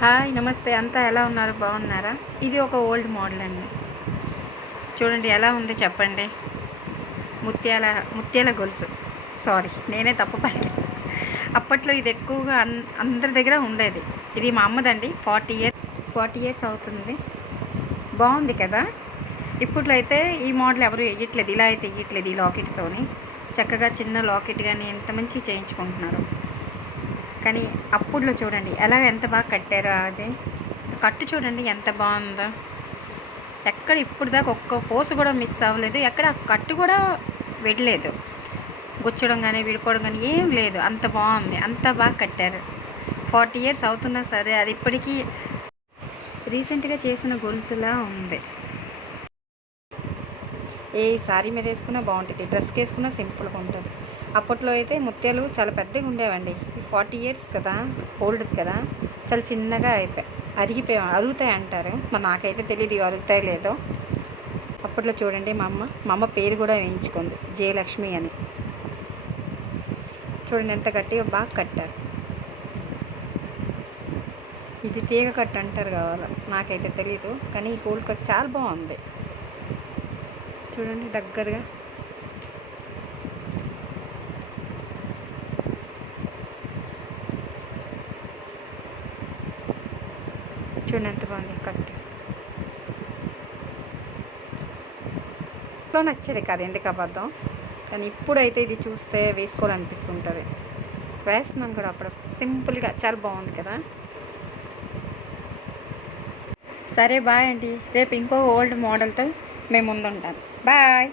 Hi నమస్తే అంతా ఎలా ఉన్నారు బాగున్నారా? ఇది ఒక ఓల్డ్ మోడల్ అండి. చూడండి ఎలా ఉంది చెప్పండి. ముత్యాల ముత్యాల గొలుసు. సారీ నేనే తప్పు పలికాను. అప్పట్లో ఇది ఎక్కువగా అందరి దగ్గర ఉండేది. ఇది మా అమ్మదండి. 40 ఇయర్స్ అవుతుంది. బాగుంది కదా. ఇప్పట్లో అయితే ఈ మోడల్ ఎవరు వేయట్లేదు. ఇలా అయితే వేయట్లేదు. ఈ లాకెట్తోని చక్కగా చిన్న లాకెట్ కానీ ఎంత మంచి చేయించుకుంటున్నారు. కానీ అప్పుడులో చూడండి ఎంత బాగా కట్టారో. అది కట్టు చూడండి ఎంత బాగుందో. ఎక్కడ ఇప్పుడు దాకా ఒక్క పోసు కూడా మిస్ అవ్వలేదు. ఎక్కడ కట్టు కూడా వెళ్ళలేదు. గుచ్చడం కానీ విడిపోవడం కానీ ఏం లేదు. అంత బాగుంది. అంత బాగా కట్టారు. 40 ఇయర్స్ అవుతున్నా సరే అది ఇప్పటికీ రీసెంట్గా చేసిన గొలుసులా ఉంది. ఏ సారీ మీద వేసుకున్నా బాగుంటుంది. డ్రెస్కి వేసుకున్నా సింపుల్గా ఉంటుంది. అప్పట్లో అయితే ముత్యాలు చాలా పెద్దగా ఉండేవండి. 40 ఇయర్స్ కదా, ఓల్డ్ కదా, చాలా చిన్నగా అరుగుతాయి అంటారు. మరి నాకైతే తెలియదు ఇవి అరుగుతాయి లేదో. అప్పట్లో చూడండి మా అమ్మ పేరు కూడా వేయించుకుంది, జయలక్ష్మి అని. చూడండి ఎంత గట్టిగా బాగా కట్టారు. ఇది తీగ కట్టు అంటారు కావాలి, నాకైతే తెలియదు. కానీ ఈ గోల్డ్ కట్ చాలా బాగుంది. చూడండి దగ్గరగా. చూడండి ఎంత బాగుంది కట్టు. నచ్చేది కాదు, ఎందుకు అబద్ధం. కానీ ఇప్పుడైతే ఇది చూస్తే వేసుకోవాలనిపిస్తుంటుంది. వేస్తున్నాను కూడా అప్పుడు సింపుల్గా. చాలా బాగుంది కదా. సరే బాయ్ అండి. రేపు ఇంకో ఓల్డ్ మోడల్తో మేము ముందుంటాం. బాయ్.